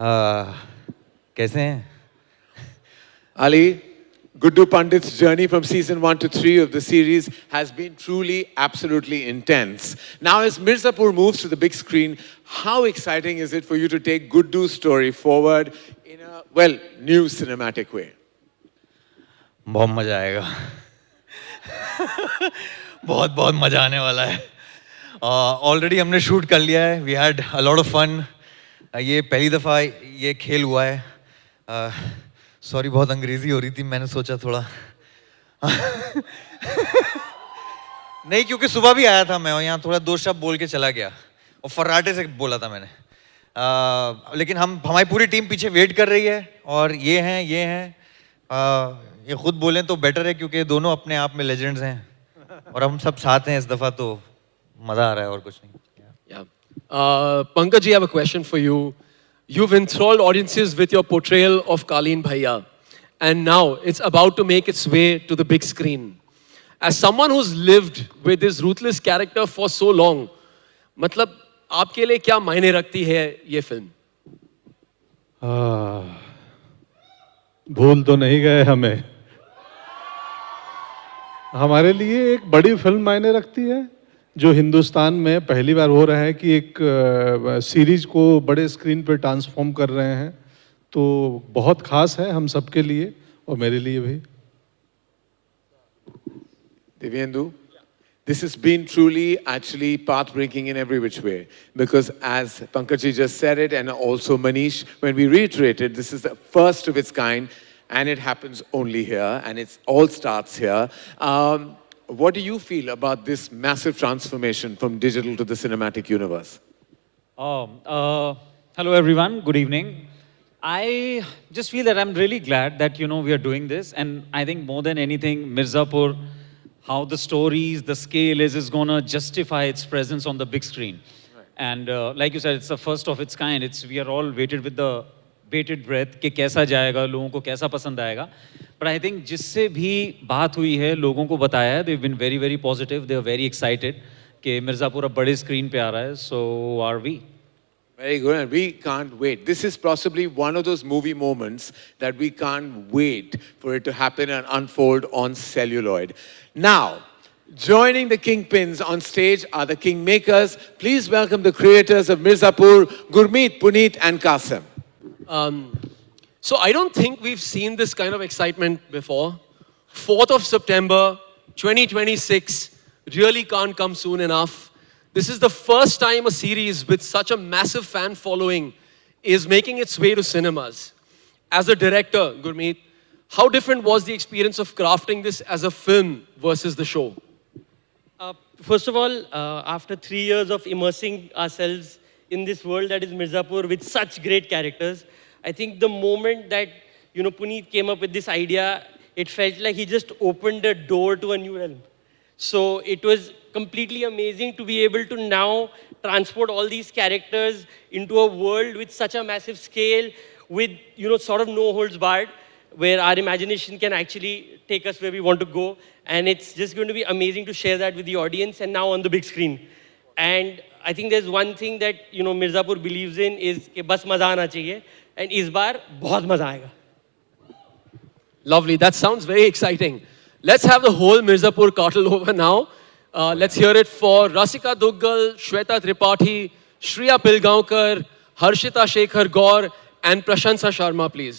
कैसे हैं? Ali, Guddu Pandit's journey from season 1 to 3 of the series has been truly, absolutely intense. Now, as Mirzapur moves to the big screen, how exciting is it for you to take Guddu's story forward in a, well, new cinematic way? बहुत मजा आएगा. बहुत बहुत मजा आने वाला है. Already हमने शूट कर लिया है. We had a lot of fun. ये पहली दफ़ा ये खेल हुआ है. सॉरी बहुत अंग्रेजी हो रही थी, मैंने सोचा थोड़ा. नहीं, क्योंकि सुबह भी आया था मैं और यहाँ थोड़ा दो शब्द बोल के चला गया और फर्राटे से बोला था मैंने. लेकिन हमारी पूरी टीम पीछे वेट कर रही है और ये हैं ये खुद बोलें तो बेटर है क्योंकि दोनों अपने आप में लेजेंड्स हैं और हम सब साथ हैं इस दफ़ा, तो मज़ा आ रहा है और कुछ नहीं. Pankaj, I have a question for you. You've enthralled audiences with your portrayal of Kaleen Bhaiya, and now it's about to make its way to the big screen. As someone who's lived with this ruthless character for so long, मतलब आपके लिए क्या मायने रखती है ये film? भूल तो नहीं गए हमें. हमारे लिए एक बड़ी फिल्म मायने रखती है जो हिंदुस्तान में पहली बार हो रहा है कि एक सीरीज को बड़े स्क्रीन पे ट्रांसफॉर्म कर रहे हैं, तो बहुत खास है हम सबके लिए और मेरे लिए भी. Divyendu, this has been truly, actually path-breaking in every which way. Because as Pankaj just said it, and also Manish, when we reiterated, this is the first of its kind, and it happens only here, and it all starts here. What do you feel about this massive transformation from digital to the cinematic universe? Hello everyone, good evening. I just feel that I'm really glad that, we are doing this. And I think more than anything, Mirzapur, how the stories, the scale is going to justify its presence on the big screen. Right. And like you said, it's the first of its kind. We are all waited with the bated breath कि कैसा जाएगा, लोगों को कैसा पसंद आएगा. But I think जिससे भी बात हुई है, लोगों को बताया है, they've been very, very positive. They are very excited कि मिर्ज़ापुर अब बड़े स्क्रीन पे आ रहा है. So are we. Very good, and we can't wait. This is possibly one of those movie moments that we can't wait for it to happen and unfold on celluloid. Now, joining the Kingpins on stage are the Kingmakers. Please welcome the creators of Mirzapur, Gurmeet, Puneet, and Qasim. So I don't think we've seen this kind of excitement before. 4th of September, 2026, really can't come soon enough. This is the first time a series with such a massive fan following is making its way to cinemas. As a director, Gurmeet, how different was the experience of crafting this as a film versus the show? First of all, after 3 years of immersing ourselves in this world that is Mirzapur with such great characters, I think the moment that, Puneet came up with this idea, it felt like he just opened a door to a new realm. So it was completely amazing to be able to now transport all these characters into a world with such a massive scale, with, sort of no holds barred, where our imagination can actually take us where we want to go. And it's just going to be amazing to share that with the audience and now on the big screen. And I think there's one thing that, Mirzapur believes in is कि बस मजा आना चाहिए. And इस बार बहुत मजा आएगा. Lovely. That sounds very exciting. Let's have the whole Mirzapur cartel over now. Let's hear it for Rasika Duggal, Shweta Tripathi, Shriya Pilgaonkar, Harshita Shekhar Gaur, and Prashansa Sharma, please.